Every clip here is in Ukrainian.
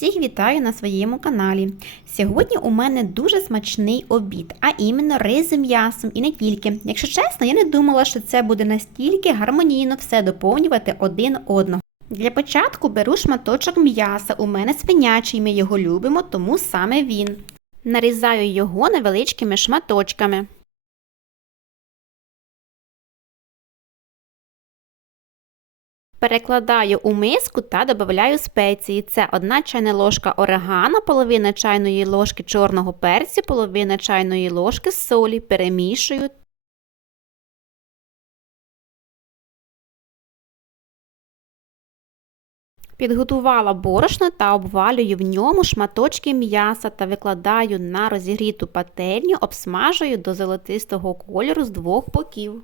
Всіх вітаю на своєму каналі. Сьогодні у мене дуже смачний обід, а іменно рис з м'ясом і не тільки. Якщо чесно, я не думала, що це буде настільки гармонійно все доповнювати один одного. Для початку беру шматочок м'яса. У мене свинячий, ми його любимо, тому саме він. Нарізаю його невеличкими шматочками. Перекладаю у миску та додаю спеції. Це 1 чайна ложка орегано, половина чайної ложки чорного перцю, половина чайної ложки солі. Перемішую. Підготувала борошно та обвалюю в ньому шматочки м'яса та викладаю на розігріту пательню, обсмажую до золотистого кольору з двох боків.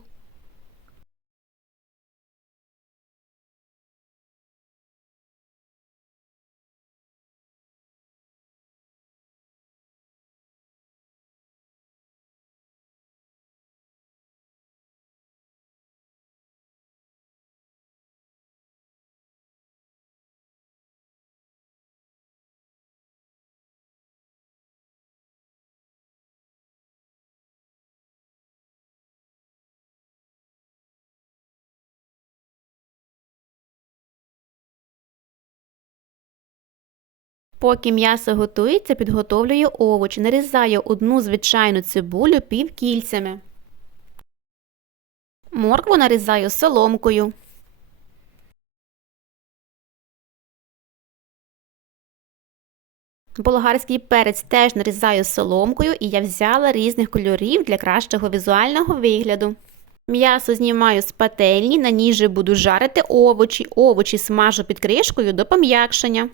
Поки м'ясо готується, підготовлюю овоч. Нарізаю одну звичайну цибулю півкільцями. Моркву нарізаю соломкою. Болгарський перець теж нарізаю соломкою і я взяла різних кольорів для кращого візуального вигляду. М'ясо знімаю з пательні, на ній же буду жарити овочі. Овочі смажу під кришкою до пом'якшення.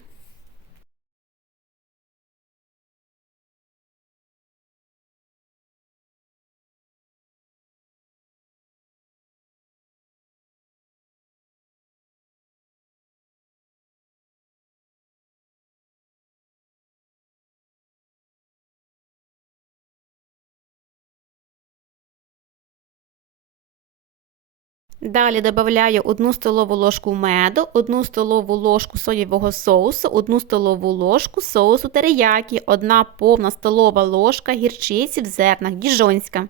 Далі додаю 1 столову ложку меду, 1 столову ложку соєвого соусу, 1 столову ложку соусу териякі, 1 повна столова ложка гірчиці в зернах діжонська.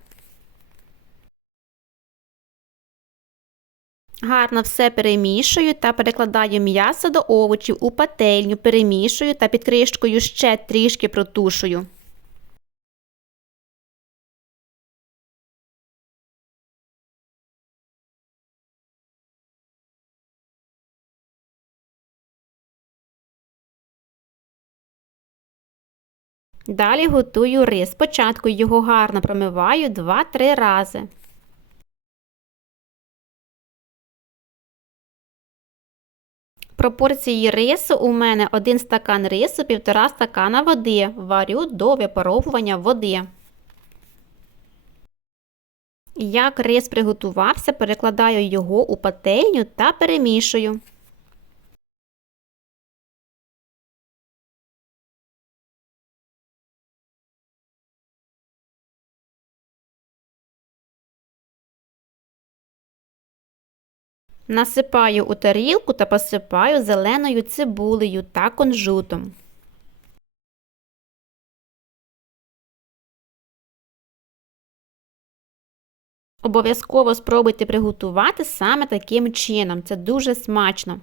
Гарно все перемішую та перекладаю м'ясо до овочів у пательню, перемішую та під кришкою ще трішки протушую. Далі готую рис. Спочатку його гарно промиваю 2-3 рази. Пропорції рису у мене 1 стакан рису, 1,5 стакана води. Варю до випаровування води. Як рис приготувався, перекладаю його у пательню та перемішую. Насипаю у тарілку та посипаю зеленою цибулею та кунжутом. Обов'язково спробуйте приготувати саме таким чином. Це дуже смачно.